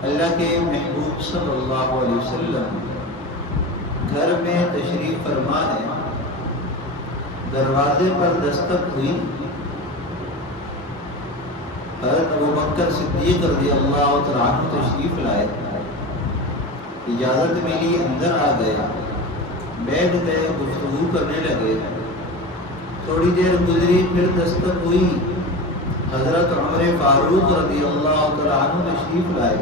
اللہ کے محبوب صلی اللہ علیہ وسلم گھر میں تشریف فرما ہے، دروازے پر دستک ہوئی، حضرت ابوبکر صدیق رضی اللہ تعالیٰ عنہ تشریف لائے، اجازت ملی، اندر آ گئے، بیٹھ گئے، گفتگو کرنے لگے۔ تھوڑی دیر گزری، پھر دستک ہوئی، حضرت عمر فاروق رضی اللہ تعالیٰ عنہ تشریف لائے،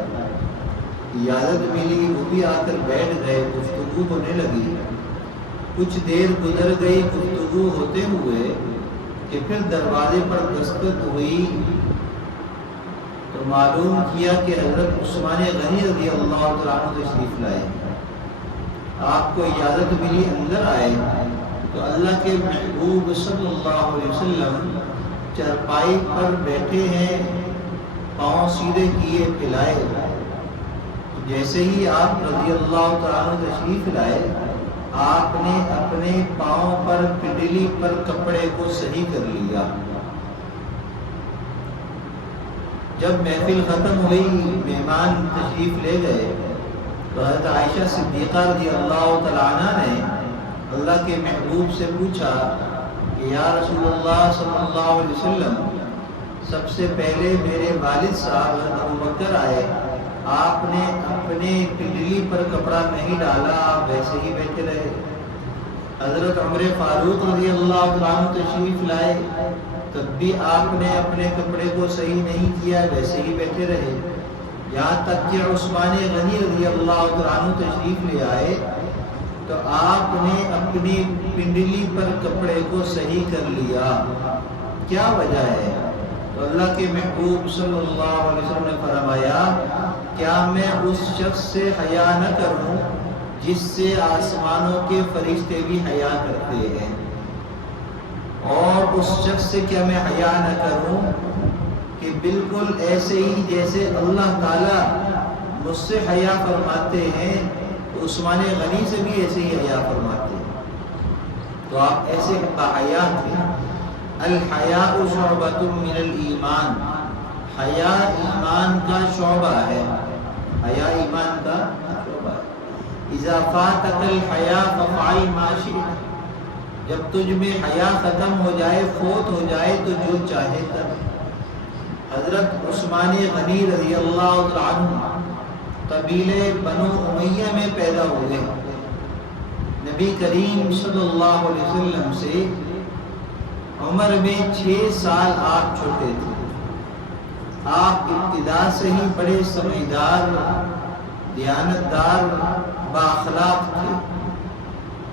اجازت ملی، وہ بھی آ کر بیٹھ گئے، گفتگو ہونے لگی۔ کچھ دیر گزر گئی گفتگو ہوتے ہوئے کہ پھر دروازے پر دستک ہوئی تو معلوم کیا کہ حضرت عثمان غنی رضی اللہ تعالیٰ عنہ تشریف لائے۔ آپ کو اجازت ملی، اندر آئے تو اللہ کے محبوب صلی اللہ علیہ وسلم چارپائی پر بیٹھے ہیں، پاؤں سیدھے کیے، پھیلائے۔ جیسے ہی آپ رضی اللہ تعالیٰ عنہ تشریف لائے، آپ نے اپنے پاؤں پر، پنڈلی پر کپڑے کو صحیح کر لیا۔ جب محفل ختم ہوئی، مہمان تشریف لے گئے تو حضرت عائشہ صدیقہ رضی اللہ تعالیٰ عنہ نے اللہ کے محبوب سے پوچھا کہ یا رسول اللہ صلی اللہ علیہ وسلم، سب سے پہلے میرے والد صاحب حضرت ابوبکر آئے، آپ نے اپنے پنڈلی پر کپڑا نہیں ڈالا، آپ ویسے ہی بیٹھے رہے۔ حضرت عمر فاروق رضی اللہ تعالیٰ عنہ تشریف لائے، تب بھی آپ نے اپنے کپڑے کو صحیح نہیں کیا، ویسے ہی بیٹھے رہے۔ یہاں تک کہ عثمان غنی رضی اللہ تعالیٰ عنہ تشریف لے آئے تو آپ نے اپنی پنڈلی پر کپڑے کو صحیح کر لیا۔ کیا وجہ ہے؟ تو اللہ کے محبوب صلی اللہ علیہ وسلم نے فرمایا، کیا میں اس شخص سے حیا نہ کروں جس سے آسمانوں کے فرشتے بھی حیا کرتے ہیں، اور اس شخص سے کیا میں حیا نہ کروں کہ بالکل ایسے ہی جیسے اللہ تعالیٰ مجھ سے حیا فرماتے ہیں تو عثمان غنی سے بھی ایسے ہی حیا فرماتے ہیں۔ تو آپ ایسے باحیا تھے۔ الحیاء شعبۃ من الایمان، حیا ایمان کا شعبہ ہے، حیا ایمان کا شعبہ ہے۔ اذا فاتک الحیاء فافعل ما شئت، جب تجھ میں حیا ختم ہو جائے، فوت ہو جائے تو جو چاہے کر۔ حضرت عثمان غنی رضی اللہ عنہ قبیلے بنو امیہ میں پیدا ہوئے۔ نبی کریم صلی اللہ علیہ وسلم سے عمر میں 6 سال آپ چھوٹے تھے۔ آپ ابتدا سے ہی بڑے سمجھدار، دیانتدار، بااخلاق تھے۔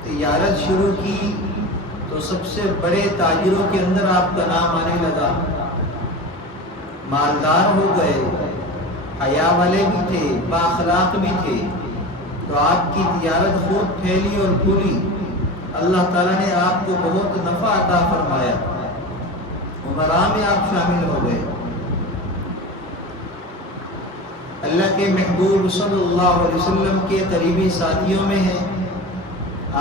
تجارت شروع کی تو سب سے بڑے تاجروں کے اندر آپ کا نام آنے لگا، مالدار ہو گئے، حیا والے بھی تھے، بااخلاق بھی تھے، تو آپ کی تجارت خوب پھیلی اور پھولی۔ اللہ تعالیٰ نے آپ کو بہت نفع عطا فرمایا، عمراء میں آپ شامل ہو گئے۔ اللہ کے محبوب صلی اللہ علیہ وسلم کے قریبی ساتھیوں میں ہیں،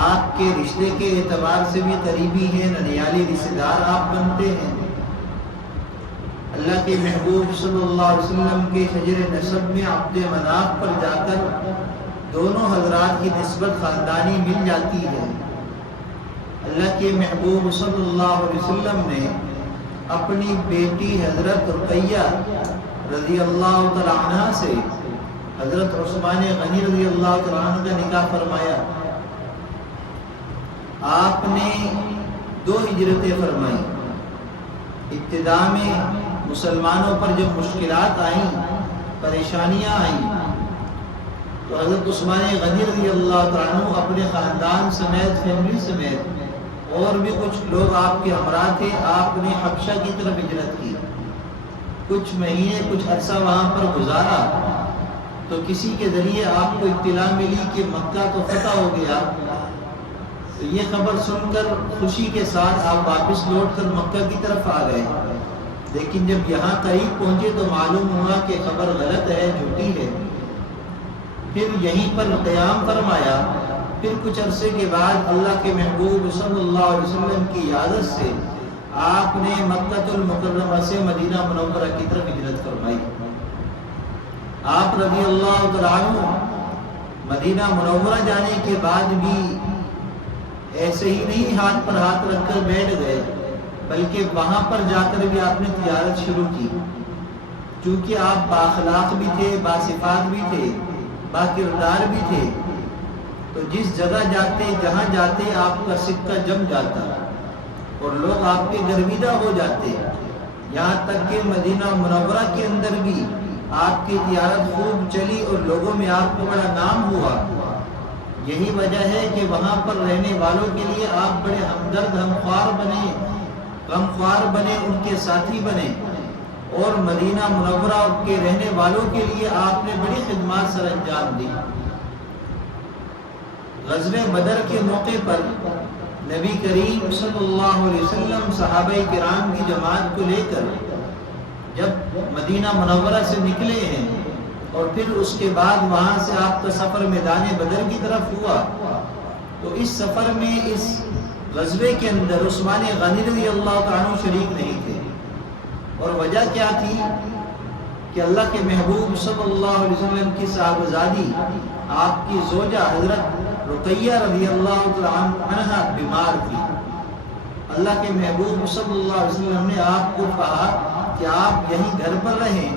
آپ کے رشتے کے اعتبار سے بھی قریبی ہیں، ننیالی رشتے دار آپ بنتے ہیں۔ اللہ کے محبوب صلی اللہ علیہ وسلم کے شجر نسب میں عبد مناف پر جا کر دونوں حضرات کی نسبت خاندانی مل جاتی ہے۔ اللہ کے محبوب صلی اللہ علیہ وسلم نے اپنی بیٹی حضرت رقیہ رضی اللہ تعالیٰ عنہ سے حضرت عثمان غنی رضی اللہ تعالیٰ عنہ کا نکاح فرمایا۔ آپ نے 2 ہجرتیں فرمائیں۔ ابتدا میں مسلمانوں پر جب مشکلات آئیں، پریشانیاں آئیں، تو حضرت عثمان غنی رضی اللہ تعالیٰ عنہ اپنے خاندان سمیت، فیملی سمیت، اور بھی کچھ لوگ آپ کے ہمراہ تھے، آپ نے حبشہ کی طرف ہجرت کی۔ کچھ مہینے، کچھ عرصہ وہاں پر گزارا تو کسی کے ذریعے آپ کو اطلاع ملی کہ مکہ تو فتح ہو گیا۔ تو یہ خبر سن کر خوشی کے ساتھ آپ واپس لوٹ کر مکہ کی طرف آ گئے، لیکن جب یہاں قریب پہنچے تو معلوم ہوا کہ خبر غلط ہے، جھوٹی ہے۔ پھر یہیں پر قیام فرمایا۔ پھر کچھ عرصے کے بعد اللہ کے محبوب صلی اللہ علیہ وسلم کی اجازت سے آپ نے مکہ المکرمہ سے مدینہ منورہ کی طرف ہجرت فرمائی۔ آپ رضی اللہ تعالیٰ عنہ مدینہ منورہ جانے کے بعد بھی ایسے ہی نہیں ہاتھ پر ہاتھ رکھ کر بیٹھ گئے، بلکہ وہاں پر جا کر بھی آپ نے تجارت شروع کی، کیونکہ آپ بااخلاق بھی تھے، باصفات بھی تھے، باکردار بھی تھے، تو جس جگہ جاتے جہاں جاتے آپ کا سکہ جم جاتا اور لوگ آپ کے گرویدہ ہو جاتے، یہاں تک کہ مدینہ منورہ کے اندر بھی آپ کی تجارت خوب چلی اور لوگوں میں آپ کو بڑا نام ہوا۔ یہی وجہ ہے کہ وہاں پر رہنے والوں کے لیے آپ بڑے ہمدرد غمخوار بنے، ان کے ساتھی بنے، اور مدینہ منورہ کے رہنے والوں کے لیے آپ نے بڑی خدمات سر انجام دی۔ غزوہ بدر کے موقع پر نبی کریم صلی اللہ علیہ وسلم صحابہ کرام کی جماعت کو لے کر جب مدینہ منورہ سے نکلے ہیں اور پھر اس کے بعد وہاں سے آپ کا سفر میدان بدر کی طرف ہوا، تو اس سفر میں اس غزوے کے اندر عثمان غنی رضی اللہ تعالیٰ عنہ شریک نہیں تھے، اور وجہ کیا تھی کہ اللہ کے محبوب صلی اللہ علیہ وسلم کی صاحبزادی آپ کی زوجہ حضرت رقیہ رضی اللہ عنہ بیمار تھی۔ اللہ کے محبوب صلی اللہ علیہ وسلم نے آپ کو کہا کہ آپ یہیں گھر پر رہیں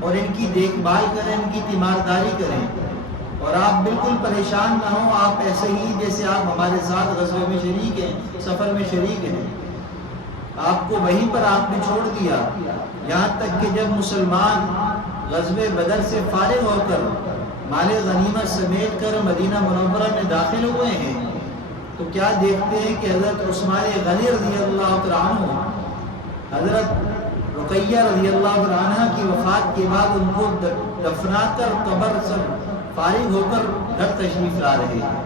اور ان کی دیکھ بھال کریں، ان کی تیمارداری کریں، اور آپ بالکل پریشان نہ ہوں، آپ ایسے ہی جیسے آپ ہمارے ساتھ غزوے میں شریک ہیں، سفر میں شریک ہیں۔ آپ کو وہیں پر آپ نے چھوڑ دیا، یہاں تک کہ جب مسلمان غزوہ بدر سے فارغ ہو کر مال غنیمت سمیٹ کر مدینہ منورہ میں داخل ہوئے ہیں، تو کیا دیکھتے ہیں کہ حضرت عثمان غنی رضی اللہ تعالیٰ عنہ حضرت رقیہ رضی اللہ عنہ کی وفات کے بعد ان کو دفنا کر قبر سے فارغ ہو کر گھر تشریف لا رہے ہیں۔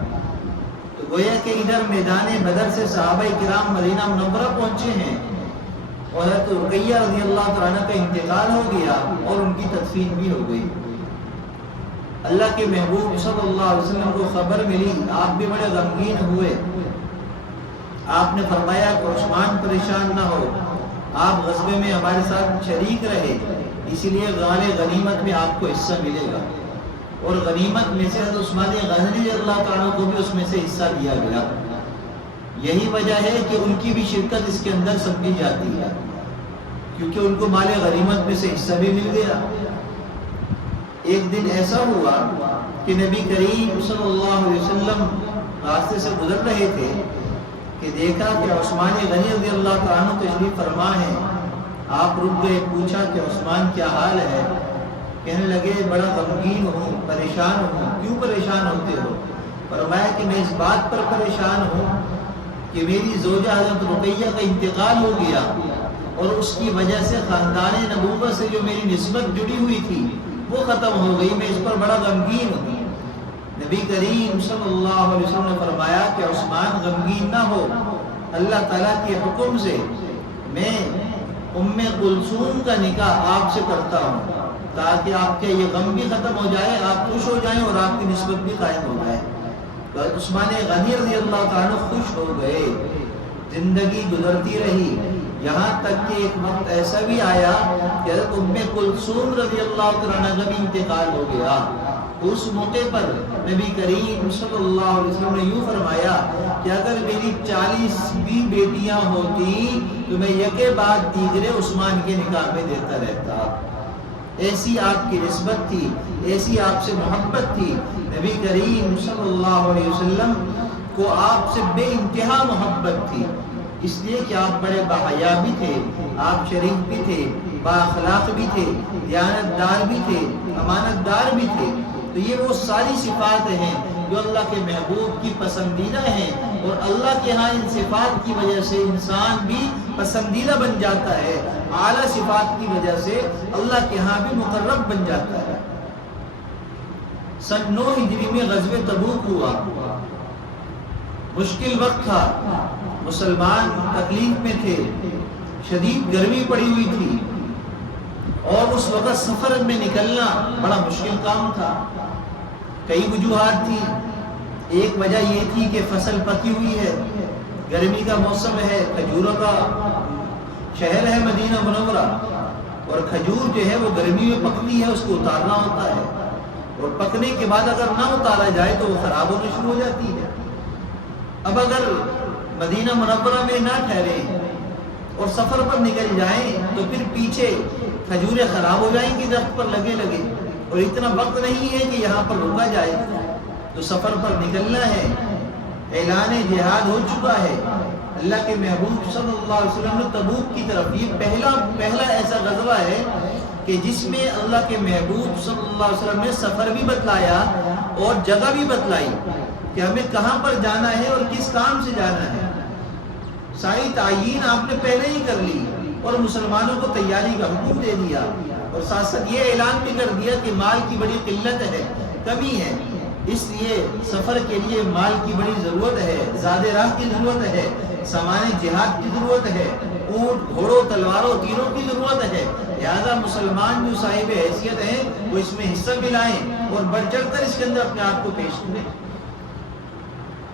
تو گویا کہ ادھر میدان بدر سے صحابہ کرام مدینہ منورہ پہنچے ہیں اور حضرت رقیہ رضی اللہ عنہ کا انتقال ہو گیا اور ان کی تدفین بھی ہو گئی۔ اللہ کے محبوب صلی اللہ علیہ وسلم کو خبر ملی، آپ بھی بڑے غمگین ہوئے۔ آپ نے فرمایا کہ عثمان پریشان نہ ہو، آپ غزوے میں ہمارے ساتھ شریک رہے، اسی لیے مال غنیمت میں آپ کو حصہ ملے گا، اور غنیمت میں سے حضرت عثمان غنی رضی اللہ تعالیٰ کو بھی اس میں سے حصہ دیا گیا۔ یہی وجہ ہے کہ ان کی بھی شرکت اس کے اندر سمجھی جاتی ہے، کیونکہ ان کو مال غنیمت میں سے حصہ بھی مل گیا۔ ایک دن ایسا ہوا کہ نبی کریم صلی اللہ علیہ وسلم راستے سے گزر رہے تھے کہ دیکھا کہ عثمان غنی رضی اللہ تعالیٰ عنہ تشریف فرما ہے۔ آپ رک گئے، پوچھا کہ عثمان کیا حال ہے؟ کہنے لگے بڑا غمگین ہوں، پریشان ہوں۔ کیوں پریشان ہوتے ہو؟ فرمایا کہ میں اس بات پر پریشان ہوں کہ میری زوجہ حضرت رقیہ کا انتقال ہو گیا، اور اس کی وجہ سے خاندان نبوت سے جو میری نسبت جڑی ہوئی تھی وہ ختم ہو گئی، میں اس پر بڑا غمگین ہوں۔ نبی کریم صلی اللہ علیہ وسلم نے فرمایا کہ عثمان غمگین نہ ہو، اللہ تعالیٰ کے حکم سے میں ام کلثوم کا نکاح آپ سے کرتا ہوں، تاکہ آپ کے یہ غم بھی ختم ہو جائے، آپ خوش ہو جائیں اور آپ کی نسبت بھی قائم ہو جائے۔ تو عثمان غنی رضی اللہ تعالیٰ خوش ہو گئے، زندگی گزرتی رہی، یہاں تک کہ ایک وقت ایسا بھی آیا کہ حضرت ام کلثوم رضی اللہ عنہ کا بھی انتقال ہو گیا۔ اس موقع پر نبی کریم صلی اللہ علیہ وسلم نے یوں فرمایا کہ اگر میری 40 بھی بیٹیاں ہوتی تو میں یکے بعد دیگرے عثمان کے نکاح میں دیتا رہتا۔ ایسی آپ کی نسبت تھی، ایسی آپ سے محبت تھی۔ نبی کریم صلی اللہ علیہ وسلم کو آپ سے بے انتہا محبت تھی، اس لیے کہ آپ بڑے باحیا بھی تھے، آپ شریف بھی تھے، بااخلاق بھی تھے، دیانتدار بھی تھے، امانت دار بھی تھے۔ تو یہ وہ ساری صفات ہیں جو اللہ کے محبوب کی پسندیدہ ہیں، اور اللہ کے ہاں ان صفات کی وجہ سے انسان بھی پسندیدہ بن جاتا ہے، اعلیٰ صفات کی وجہ سے اللہ کے ہاں بھی مقرب بن جاتا ہے۔ سن 9 ہجری میں غزوہ تبوک ہوا، مشکل وقت تھا، مسلمان تکلیف میں تھے، شدید گرمی پڑی ہوئی تھی، اور اس وقت سفر میں نکلنا بڑا مشکل کام تھا۔ کئی وجوہات تھی، ایک وجہ یہ تھی کہ فصل پکی ہوئی ہے، گرمی کا موسم ہے، کھجوروں کا شہر ہے مدینہ منورہ، اور کھجور جو ہے وہ گرمی میں پکتی ہے، اس کو اتارنا ہوتا ہے، اور پکنے کے بعد اگر نہ اتارا جائے تو وہ خراب ہونے شروع ہو جاتی ہے۔ اب اگر مدینہ منورہ میں نہ ٹھہرے اور سفر پر نکل جائیں تو پھر پیچھے کھجوریں خراب ہو جائیں گی درخت پر لگے اور اتنا وقت نہیں ہے کہ یہاں پر رکا جائے، تو سفر پر نکلنا ہے، اعلان جہاد ہو چکا ہے۔ اللہ کے محبوب صلی اللہ علیہ وسلم نے تبوک کی طرف، یہ پہلا ایسا غزوہ ہے کہ جس میں اللہ کے محبوب صلی اللہ علیہ وسلم نے سفر بھی بتلایا اور جگہ بھی بتلائی کہ ہمیں کہاں پر جانا ہے اور کس کام سے جانا ہے۔ ساری تعیین آپ نے پہلے ہی کر لی اور مسلمانوں کو تیاری کا حکم دے دیا، اور ساتھ ساتھ یہ اعلان بھی کر دیا کہ مال کی بڑی قلت ہے، کمی ہے، اس لیے سفر کے لیے مال کی بڑی ضرورت ہے، زاد راہ کی ضرورت ہے، سامان جہاد کی ضرورت ہے، اونٹ گھوڑوں تلواروں تیروں کی ضرورت ہے، لہذا مسلمان جو صاحب حیثیت ہیں وہ اس میں حصہ ملائیں اور بڑھ چڑھ کر اس کے اندر اپنے آپ کو پیش کریں۔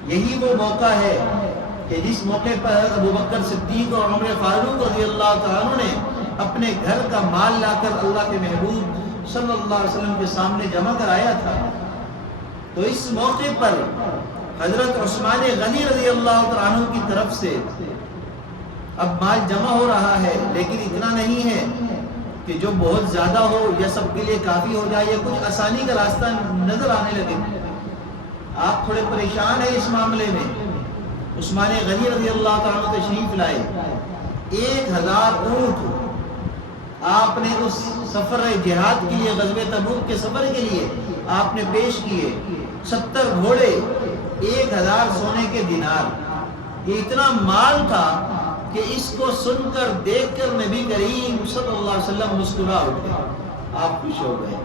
یہی وہ موقع ہے کہ جس موقع پر ابو بکر صدیق اور عمر فاروق رضی اللہ تعالیٰ عنہ نے اپنے گھر کا مال لا کر اللہ کے محبوب صلی اللہ علیہ وسلم کے سامنے جمع کرایا تھا، تو اس موقع پر حضرت عثمان غنی رضی اللہ تعالیٰ عنہ کی طرف سے اب مال جمع ہو رہا ہے، لیکن اتنا نہیں ہے کہ جو بہت زیادہ ہو یا سب کے لیے کافی ہو جائے یا کچھ آسانی کا راستہ نظر آنے لگے۔ آپ تھوڑے پریشان ہیں اس معاملے میں۔ عثمان غنی رضی اللہ تعالیٰ عنہ تشریف لائے، 1000 اونٹ آپ نے اس سفر جہاد کے لیے، غزوہ تبوک کے سفر کے لیے آپ نے پیش کیے، 70 گھوڑے، 1000 سونے کے دینار۔ یہ اتنا مال تھا کہ اس کو سن کر دیکھ کر نبی کریم صلی اللہ علیہ وسلم مسکرا اٹھے، آپ خوش ہو گئے،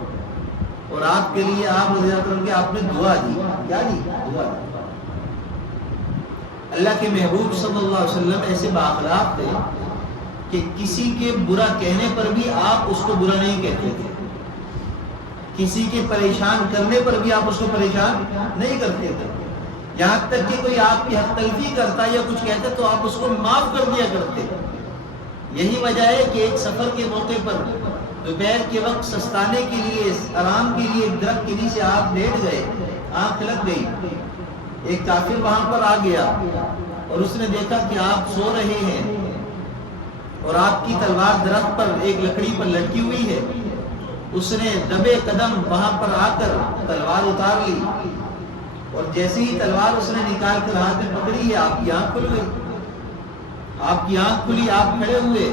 اور آپ کے لیے آپ رضی اللہ عنہ آپ نے دعا دی۔ کیا دی؟ دعا دی۔ اللہ کے محبوب صلی اللہ علیہ وسلم ایسے بااخلاق تھے کہ کسی کے برا کہنے پر بھی آپ اس کو برا نہیں کہتے تھے، کسی کے پریشان کرنے پر بھی آپ اس کو پریشان نہیں کرتے تھے، یہاں تک کہ کوئی آپ کی حق تلفی کرتا یا کچھ کہتا تو آپ اس کو معاف کر دیا کرتے۔ یہی وجہ ہے کہ ایک سفر کے موقع پر دوپہر کے وقت سستانے کے لیے، آرام کے لیے ایک درخت کے نیچے آپ لیٹ گئے، آنکھ لگ گئی، ایک کافر وہاں پر آ گیا اور اس نے دیکھا کہ آپ سو رہے ہیں اور آپ کی تلوار درخت پر ایک لکڑی پر لٹکی ہوئی ہے۔ اس نے دبے قدم وہاں پر آ کر تلوار اتار لی، اور جیسے ہی تلوار اس نے نکال کر ہاتھ میں پکڑی ہے، آپ کی آنکھ کھل گئی، آپ کی آنکھ کھلی، آپ کھڑے ہوئے،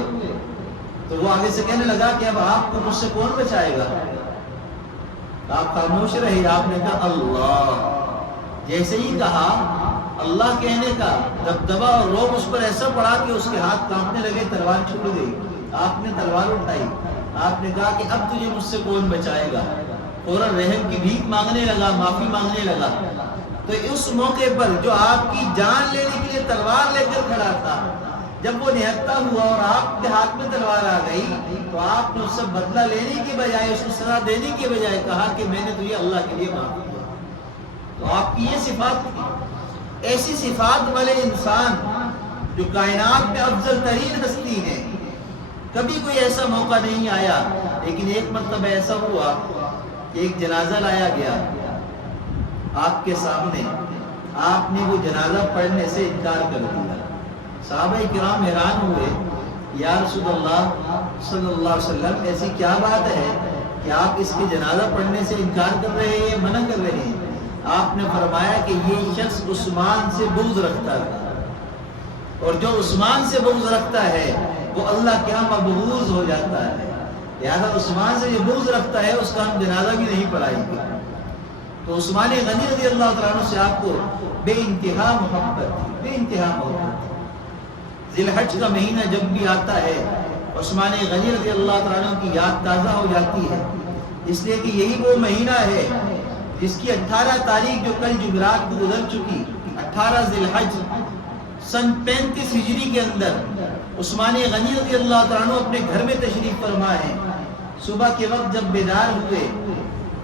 تو وہ آگے سے کہنے لگا کہ اب آپ کو مجھ سے کون بچائے گا؟ آپ خاموش رہے، آپ نے کہا اللہ۔ جیسے ہی کہا اللہ کہنے کا دبدبا اور روب اس پر ایسا پڑا کہ اس کے ہاتھ کانپنے لگے، تلوار چھوٹ گئی۔ آپ نے تلوار اٹھائی، آپ نے کہا کہ اب تجھے مجھ سے کون بچائے گا؟ فوراً رحم کی بھیک مانگنے لگا، معافی مانگنے لگا۔ تو اس موقع پر جو آپ کی جان لینے کے لیے تلوار لے کر کھڑا تھا، جب وہ نہتا ہوا اور آپ کے ہاتھ میں تلوار آ گئی، تو آپ نے اس سے بدلہ لینے کی بجائے، اس کو سزا دینے کی بجائے کہا کہ میں نے تجھے اللہ کے لیے معاف کیا۔ تو آپ کی یہ صفات تھی۔ ایسی صفات والے انسان جو کائنات میں افضل ترین ہستی ہے، کبھی کوئی ایسا موقع نہیں آیا، لیکن ایک مرتبہ ایسا ہوا کہ ایک جنازہ لایا گیا آپ کے سامنے، آپ نے وہ جنازہ پڑھنے سے انکار کر دیا۔ صحابہ کرام حیران ہوئے، یا رسول اللہ صلی اللہ علیہ وسلم ایسی کیا بات ہے کہ آپ اس کے جنازہ پڑھنے سے انکار کر رہے ہیں، منع کر رہے ہیں؟ آپ نے فرمایا کہ یہ شخص عثمان سے بغض رکھتا ہے، اور جو عثمان سے بغض رکھتا ہے وہ اللہ کے ہاں مبغوض ہو جاتا ہے، لہذا عثمان سے جو بغض رکھتا ہے اس کا ہم جنازہ بھی نہیں پڑھائیں گے۔ تو عثمان غنی رضی اللہ تعالیٰ عنہ سے آپ کو بے انتہا محبت، بے انتہا محبت۔ ذی الحج کا مہینہ جب بھی آتا ہے عثمان غنی رضی اللہ تعالیٰ عنہ کی یاد تازہ ہو جاتی ہے، اس لیے کہ یہی وہ مہینہ ہے جس کی 18 تاریخ جو کل جمعرات کو گزر چکی، 18 ذی الحج سن 35 ہجری کے اندر عثمان غنی رضی اللہ تعالیٰ عنہ اپنے گھر میں تشریف فرما ہے۔ صبح کے وقت جب بیدار ہوئے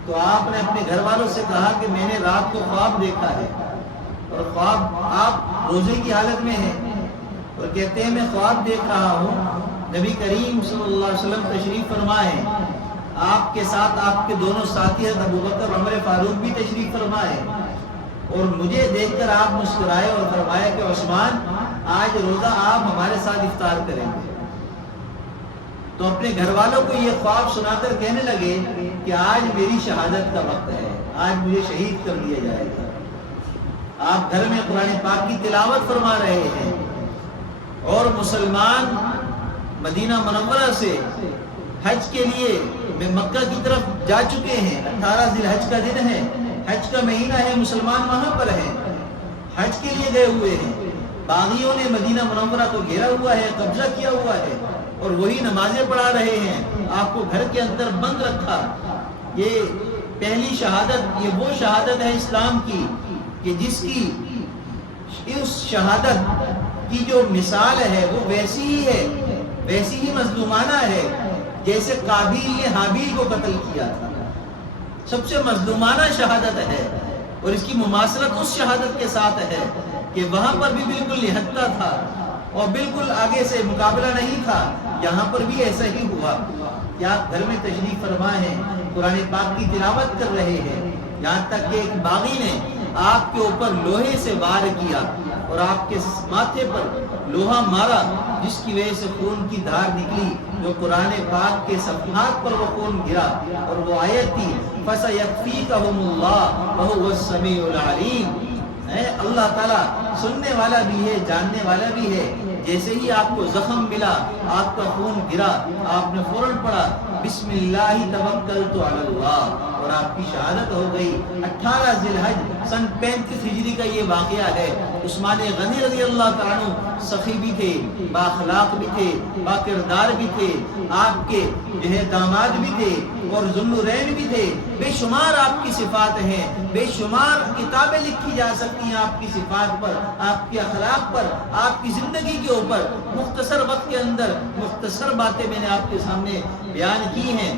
تو آپ نے اپنے گھر والوں سے کہا کہ میں نے رات کو خواب دیکھا ہے، اور خواب آپ روزے کی حالت میں ہیں، اور کہتے ہیں میں خواب دیکھ رہا ہوں نبی کریم صلی اللہ علیہ وسلم تشریف فرما ہے، آپ کے ساتھ آپ کے دونوں ساتھی حضرت ابوبکر عمر فاروق بھی تشریف فرما ہے، اور مجھے دیکھ کر آپ مسکرائے اور فرمایا کہ عثمان آج روزہ آپ ہمارے ساتھ افطار کریں گے۔ تو اپنے گھر والوں کو یہ خواب سنا کر کہنے لگے کہ آج میری شہادت کا وقت ہے، آج مجھے شہید کر دیا جائے گا۔ آپ گھر میں قرآن پاک کی تلاوت فرما رہے ہیں، اور مسلمان مدینہ منورہ سے حج کے لیے میں مکہ کی طرف جا چکے ہیں۔ 18 ذی الحج کا دن ہے، حج کا مہینہ ہے، مسلمان وہاں پر ہیں، حج کے لیے گئے ہوئے ہیں۔ باغیوں نے مدینہ منورہ کو گھیرا ہوا ہے، قبضہ کیا ہوا ہے، اور وہی نمازیں پڑھا رہے ہیں، آپ کو گھر کے اندر بند رکھا۔ یہ پہلی شہادت، یہ وہ شہادت ہے اسلام کی کہ جس کی اس شہادت کی جو مثال ہے وہ ویسی ہی ہے، ویسی ہی مظلومانہ ہے جیسے قابیل نے حابیل کو قتل کیا تھا۔ سب سے مظلومانہ شہادت ہے، اور اس کی مماثلت اس شہادت کے ساتھ ہے کہ وہاں پر بھی بالکل نہتا تھا اور بالکل آگے سے مقابلہ نہیں تھا، یہاں پر بھی ایسا ہی ہوا کہ آپ گھر میں تشریف فرما ہیں، قرآن پاک کی تلاوت کر رہے ہیں، یہاں تک کہ ایک باغی نے آپ کے اوپر لوہے سے وار کیا اور آپ کے ماتھے پر لوہا مارا، جس کی وجہ سے خون کی دھار نکلی، جو قرآن پاک کے صفحات پر وہ خون گرا، اور وہ آیت تھی فَسَيَكْفِيكَهُمُ اللَّهُ وَهُوَ السَّمِيعُ الْعَلِيمُ۔ اللہ تعالیٰ سننے والا بھی ہے، جاننے والا بھی ہے۔ جیسے ہی آپ کو زخم ملا، آپ کا خون گرا، آپ نے فوراً پڑھا بسم اللہ توکلت علی اللہ، اور آپ کی شہادت ہو گئی۔ 18 ذی الحج سن 35 ہجری کا یہ واقعہ ہے۔ عثمان غنی رضی اللہ تعالیٰ عنہ سخی بھی تھے، بااخلاق بھی تھے، باکردار بھی تھے، آپ کے جو ہے داماد بھی تھے، اور ذوالنورین بھی تھے۔ بے شمار آپ کی صفات ہیں، بے شمار کتابیں لکھی جا سکتی ہیں آپ کی صفات پر، آپ کے اخلاق پر، آپ کی زندگی کے اوپر۔ مختصر وقت کے اندر مختصر باتیں میں نے آپ کے سامنے بیان کی ہیں۔